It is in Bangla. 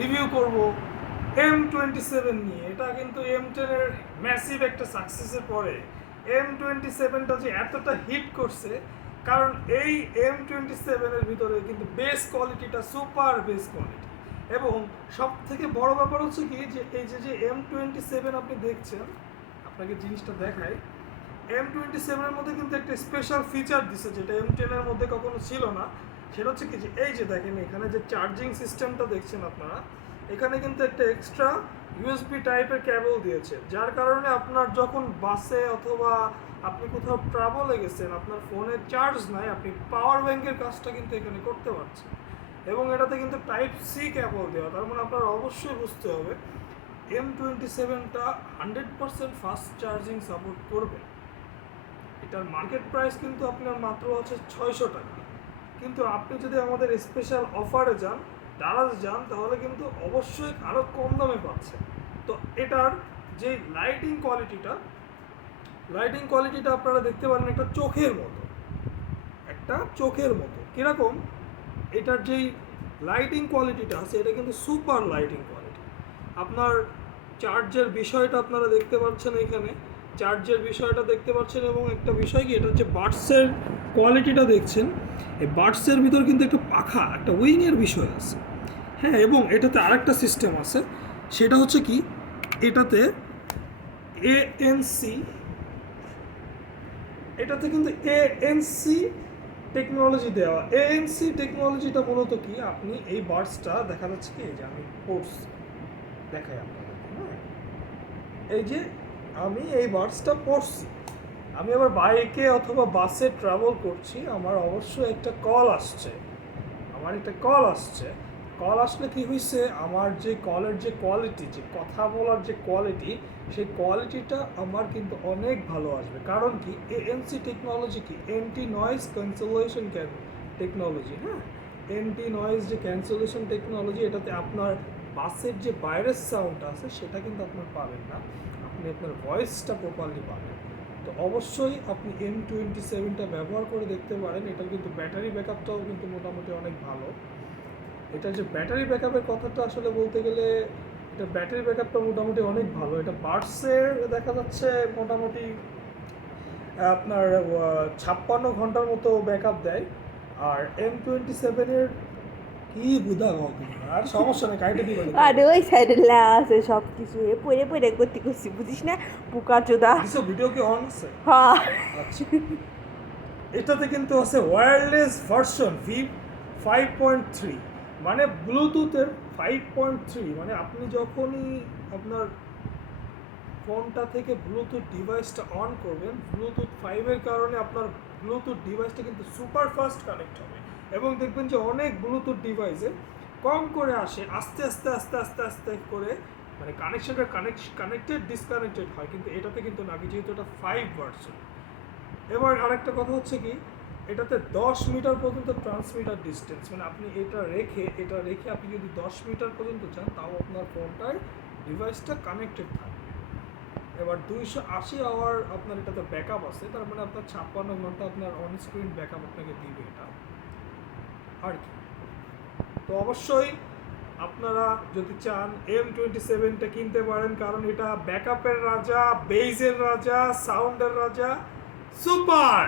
রিভিউ করব M27 নিয়ে। এটা কিন্তু M10 এর ম্যাসিভ একটা সাকসেসের পরে M27টা যে এতটা হিট করছে, কারণ এই M27 এর ভিতরে কিন্তু বেস কোয়ালিটিটা সুপার বেস কোয়ালিটি। এবং সব থেকে বড় ব্যাপার হচ্ছে কি, যে এই যে M27 আপনি দেখছেন, আপনাকে জিনিসটা দেখায়, M27 এর মধ্যে কিন্তু একটা স্পেশাল ফিচার দিছে যেটা M10 এর মধ্যে কখনো ছিল না। সেটা হচ্ছে কি, যে এই যে দেখেন এখানে যে চার্জিং সিস্টেমটা দেখছেন আপনারা, এখানে কিন্তু একটা এক্সট্রা ইউএসবি টাইপের কেবল দিয়েছে, যার কারণে আপনার যখন বাসে অথবা আপনি কোথাও ট্রাভেলে গেছেন, আপনার ফোনে চার্জ নাই, আপনি পাওয়ার ব্যাংকের কাজটা কিন্তু এখানে করতে পারছেন। এবং এটাতে কিন্তু টাইপ সি কেবল দেওয়া, তার মানে আপনার অবশ্যই বুঝতে হবে M27টা 100% ফাস্ট চার্জিং সাপোর্ট করবে। এটার মার্কেট প্রাইস কিন্তু আপনার মাত্র হচ্ছে 600 টাকা, কিন্তু আপনি যদি আমাদের স্পেশাল অফারে যান, দারাজ যান, তাহলে কিন্তু অবশ্যই আরও কম দামে পাচ্ছেন। তো এটার যে লাইটিং কোয়ালিটিটা আপনারা দেখতে পারেন একটা চোখের মতো কীরকম। এটার যেই লাইটিং কোয়ালিটিটা আছে, এটা কিন্তু সুপার লাইটিং কোয়ালিটি। আপনার চার্জের বিষয়টা আপনারা দেখতে পাচ্ছেন, এখানে চার্জের বিষয়টা দেখতে পাচ্ছেন। এবং একটা বিষয় কি, এটা হচ্ছে বাডসের কোয়ালিটিটা দেখছেন, এই বাডসের ভিতর কিন্তু একটা পাখা, একটা উইংয়ের বিষয় আছে। হ্যাঁ, এবং এটাতে আরেকটা সিস্টেম আছে, সেটা হচ্ছে কি, এটাতে এএনসি, এটাতে কিন্তু এএনসি টেকনোলজি দেওয়া। এএনসি টেকনোলজিটা মূলত কি, আপনি এই বাডসটা দেখা যাচ্ছে কি, যে আমি পড়ছি, দেখাই আপনাদের, হ্যাঁ, এই যে আমি এই বাডসটা পড়ছি, আমি আবার বাইকে অথবা বাসে ট্রাভেল করছি, আমার অবশ্যই একটা কল আসছে, কল আসলে কি হয়েছে, আমার যে কলের যে কোয়ালিটি, যে কথা বলার যে কোয়ালিটি, সেই কোয়ালিটিটা আমার কিন্তু অনেক ভালো আসবে। কারণ কি, এএনসি টেকনোলজি কি, অ্যান্টি নয়েজ ক্যান্সেলেশন টেকনোলজি। হ্যাঁ, অ্যান্টি নয়েজ যে ক্যান্সেলেশন টেকনোলজি, এটাতে আপনার বাসের যে বাইরের সাউন্ড আছে সেটা কিন্তু আপনার পাবেন না, আপনি আপনার ভয়েসটা প্রপারলি পাবেন। তো অবশ্যই আপনি M27টা ব্যবহার করে দেখতে পারেন। এটার কিন্তু ব্যাটারি ব্যাকআপটাও কিন্তু মোটামুটি অনেক ভালো। এটার যে ব্যাটারি ব্যাকআপের কথাটা আসলে বলতে গেলে, এটা ব্যাটারি ব্যাকআপটা মোটামুটি অনেক ভালো। এটা বাডসের দেখা যাচ্ছে মোটামুটি আপনার 56 ঘন্টার মতো ব্যাকআপ দেয়। আর M27-এর কি বুঝা হবে, আর সমস্যা নেই, কাইটে দিবেন। আরে ওই সাইডে লা আছে সব কিছু পড়ে করতে করছি, বুঝিস না, পোকা চোদা। ভিডিও কি অন আছে? হ্যাঁ, আচ্ছা, এটাতে কিন্তু আছে ওয়্যারলেস ভার্সন V5.3, মানে ব্লুটুথের 5.3। মানে আপনি যখনই আপনার ফোনটা থেকে ব্লুটুথ ডিভাইসটা অন করবেন, ব্লুটুথ 5-এর কারণে আপনার ব্লুটুথ ডিভাইসটা কিন্তু সুপার ফাস্ট কানেক্ট হবে। এবং দেখবেন যে অনেক ব্লুটুথ ডিভাইসে কম করে আসে, আস্তে আস্তে আস্তে আস্তে আস্তে করে, মানে কানেকশনটা কানেক্টেড ডিসকানেক্টেড হয়, কিন্তু এটাতে কিন্তু না, যেহেতু এটা 5 ভার্সন। এবার আরেকটা কথা হচ্ছে কি, এটাতে 10 মিটার পর্যন্ত ট্রান্সমিটার ডিস্টেন্স, মানে আপনি এটা রেখে আপনি যদি 10 মিটার পর্যন্ত যান, তাও আপনার ফোনটার ডিভাইসটা কানেক্টেড থাকবে। এবার 280 আওয়ার আপনার এটাতে ব্যাকআপ আছে, তার মানে আপনার 56 ঘন্টা আপনার অন স্ক্রিন ব্যাকআপ আপনাকে দিবে এটা, আর কি। তো অবশ্যই আপনারা যদি চান M27টা কিনতে পারেন, কারণ এটা ব্যাকআপের রাজা, বেজের রাজা, সাউন্ডের রাজা, সুপার।